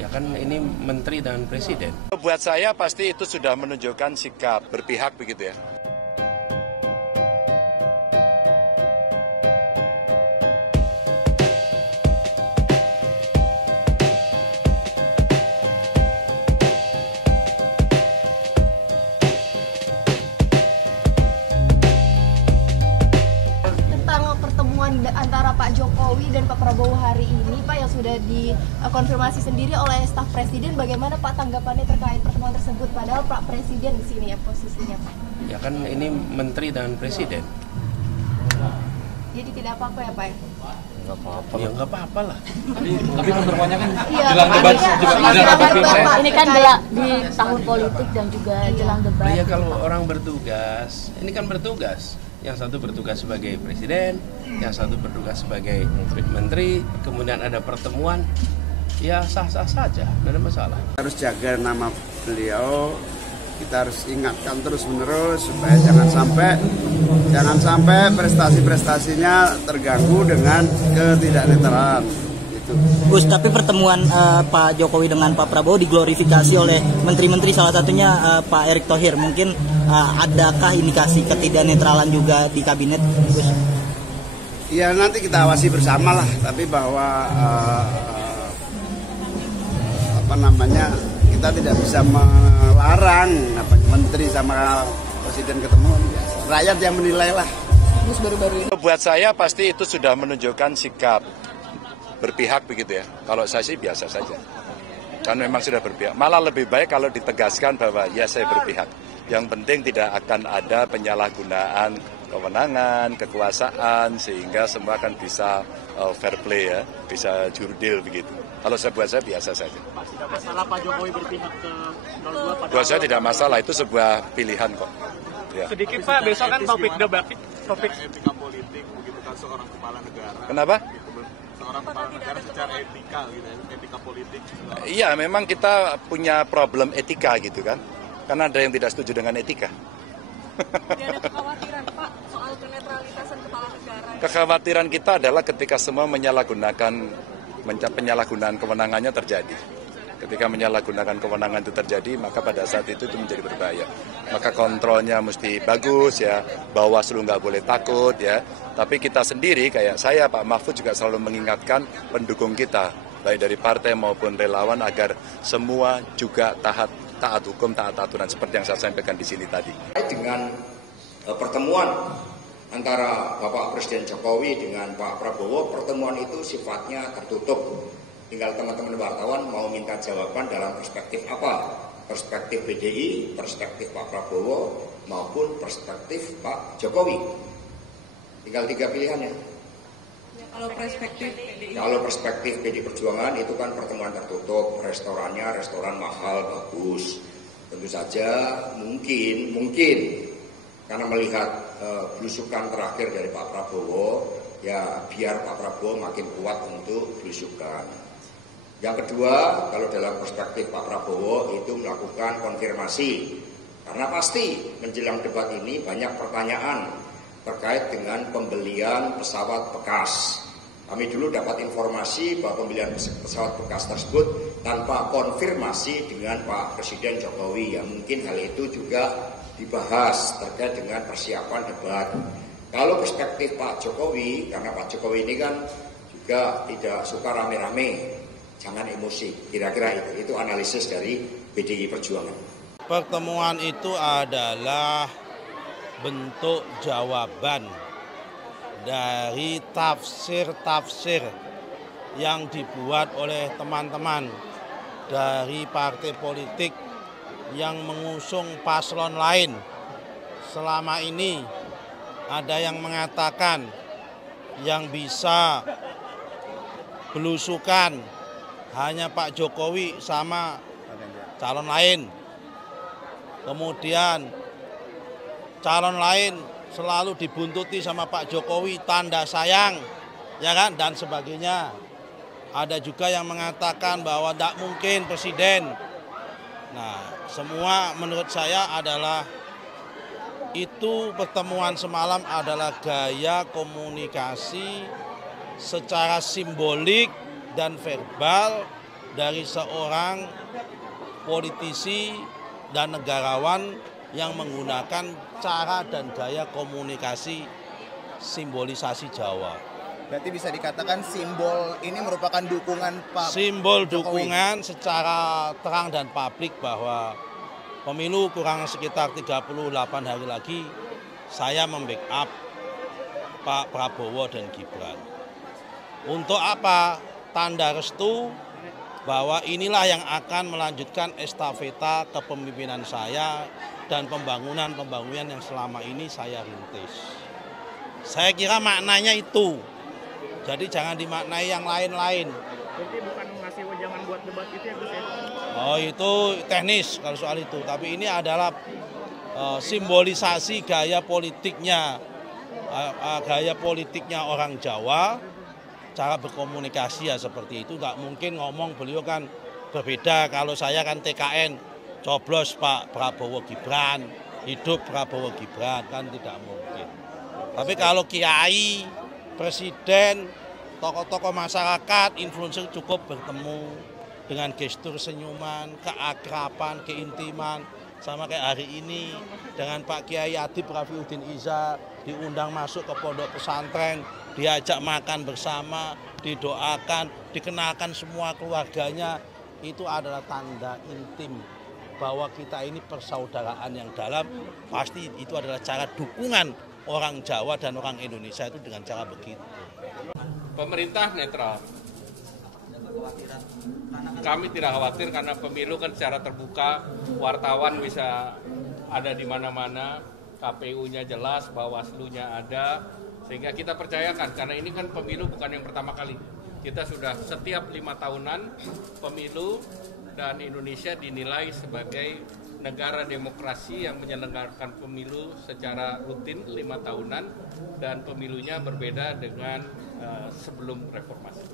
Ya kan ini menteri dan presiden. Buat saya pasti itu sudah menunjukkan sikap berpihak begitu ya. Antara Pak Jokowi dan Pak Prabowo hari ini, Pak, yang sudah dikonfirmasi sendiri oleh staf Presiden, bagaimana Pak tanggapannya terkait pertemuan tersebut? Padahal Pak Presiden di sini ya posisinya, Pak. Ya kan ini menteri dan presiden. Jadi tidak apa-apa ya, Pak? Nggak apa-apa. Ya nggak apa-apa lah. Tapi pertemuannya kan Iya, jelang debat ini kan di tahun politik dan juga jelang debat. Ya kalau orang bertugas, ini kan bertugas. Yang satu bertugas sebagai presiden, yang satu bertugas sebagai menteri, kemudian ada pertemuan, ya sah-sah saja, tidak ada masalah. Harus jaga nama beliau, kita harus ingatkan terus-menerus supaya jangan sampai prestasi-prestasinya terganggu dengan ketidaknetralan. Gus, tapi pertemuan Pak Jokowi dengan Pak Prabowo diglorifikasi oleh menteri-menteri, salah satunya Pak Erick Thohir. Mungkin adakah indikasi ketidaknetralan juga di kabinet, Gus? Ya nanti kita awasi bersama lah, tapi bahwa kita tidak bisa melarang menteri sama presiden ketemu. Rakyat yang menilai lah. Buat saya pasti itu sudah menunjukkan sikap berpihak begitu ya. Kalau saya sih biasa saja. Kan memang sudah berpihak. Malah lebih baik kalau ditegaskan bahwa ya saya berpihak. Yang penting tidak akan ada penyalahgunaan kewenangan, kekuasaan, sehingga semua akan bisa fair play ya, bisa jurdil begitu. Kalau buat saya biasa saja. Tidak masalah Pak Jokowi berpihak ke 02? Buat saya tidak masalah, itu sebuah pilihan kok. Ya. Sedikit Pak, besok kan topik etika politik, begitu kan seorang kepala negara. Kenapa? Seorang kepala negara secara etika gitu, etika politik. Iya, memang kita punya problem etika gitu kan. Karena ada yang tidak setuju dengan etika. Tidak ada kekhawatiran Pak soal kenetralitasan kepala negara. Kekhawatiran kita adalah ketika semua penyalahgunaan kewenangannya terjadi. Ketika menyalahgunakan kewenangan itu terjadi, maka pada saat itu menjadi berbahaya. Maka kontrolnya mesti bagus ya, Bawaslu nggak boleh takut ya. Tapi kita sendiri, kayak saya, Pak Mahfud juga selalu mengingatkan pendukung kita, baik dari partai maupun relawan, agar semua juga taat hukum, taat aturan seperti yang saya sampaikan di sini tadi. Dengan pertemuan antara Bapak Presiden Jokowi dengan Pak Prabowo, pertemuan itu sifatnya tertutup. Tinggal teman-teman wartawan mau minta jawaban dalam perspektif apa? Perspektif PDI, perspektif Pak Prabowo, maupun perspektif Pak Jokowi. Tinggal 3 pilihannya. Ya, kalau perspektif PDI Perjuangan itu kan pertemuan tertutup, restoran mahal, bagus. Tentu saja mungkin karena melihat belusukan terakhir dari Pak Prabowo, ya biar Pak Prabowo makin kuat untuk belusukan. Yang kedua, kalau dalam perspektif Pak Prabowo itu melakukan konfirmasi. Karena pasti menjelang debat ini banyak pertanyaan terkait dengan pembelian pesawat bekas. Kami dulu dapat informasi bahwa pembelian pesawat bekas tersebut tanpa konfirmasi dengan Pak Presiden Jokowi. Ya mungkin hal itu juga dibahas terkait dengan persiapan debat. Kalau perspektif Pak Jokowi, karena Pak Jokowi ini kan juga tidak suka rame-rame, jangan emosi, kira-kira itu analisis dari PDI Perjuangan. Pertemuan itu adalah bentuk jawaban dari tafsir-tafsir yang dibuat oleh teman-teman dari partai politik yang mengusung paslon lain. Selama ini ada yang mengatakan yang bisa belusukan hanya Pak Jokowi sama calon lain. Kemudian calon lain selalu dibuntuti sama Pak Jokowi, tanda sayang, ya kan, dan sebagainya. Ada juga yang mengatakan bahwa tidak mungkin presiden. Nah, semua menurut saya adalah itu pertemuan semalam adalah gaya komunikasi secara simbolik dan verbal dari seorang politisi dan negarawan yang menggunakan cara dan gaya komunikasi simbolisasi Jawa. Berarti bisa dikatakan simbol ini merupakan dukungan Pak Simbol Jokowi. dukungan secara terang dan publik bahwa pemilu kurang sekitar 38 hari lagi saya membackup Pak Prabowo dan Gibran. Untuk apa? Tanda restu bahwa inilah yang akan melanjutkan estafeta kepemimpinan saya dan pembangunan yang selama ini saya rintis. Saya kira maknanya itu. Jadi jangan dimaknai yang lain-lain. Jadi bukan ngasih wejangan buat debat itu ya Gus ya? Oh itu teknis kalau soal itu. Tapi ini adalah simbolisasi gaya politiknya orang Jawa. Cara berkomunikasi ya seperti itu. Nggak mungkin ngomong beliau kan berbeda. Kalau saya kan TKN, coblos Pak Prabowo Gibran, hidup Prabowo Gibran, kan tidak mungkin. Tapi kalau kiai, presiden, tokoh-tokoh masyarakat, influencer cukup bertemu dengan gestur senyuman, keakraban, keintiman, sama kayak hari ini dengan Pak Kiai Adib Rafiuddin Iza diundang masuk ke pondok pesantren, diajak makan bersama, didoakan, dikenalkan semua keluarganya, itu adalah tanda intim bahwa kita ini persaudaraan yang dalam. Pasti itu adalah cara dukungan orang Jawa dan orang Indonesia itu dengan cara begitu. Pemerintah netral. Kami tidak khawatir karena pemilu kan secara terbuka, wartawan bisa ada di mana-mana, KPU-nya jelas, Bawaslu-nya ada, sehingga kita percayakan karena ini kan pemilu bukan yang pertama kali. Kita sudah setiap 5 tahunan pemilu dan Indonesia dinilai sebagai negara demokrasi yang menyelenggarakan pemilu secara rutin 5 tahunan dan pemilunya berbeda dengan sebelum reformasi.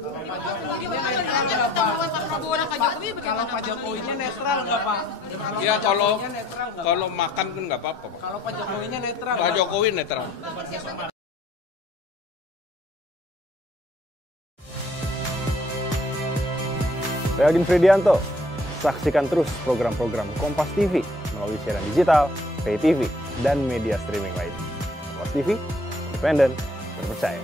Kalau Pak Jokowinya netral nggak Pak? Ya kalau makan kan nggak apa-apa. Kalau Pak Jokowinya netral. Pak Jokowi netral. Saya Agin Fridianto. Saksikan terus program-program Kompas TV melalui siaran digital, pay TV, dan media streaming lain. Kompas TV, independen, terpercaya.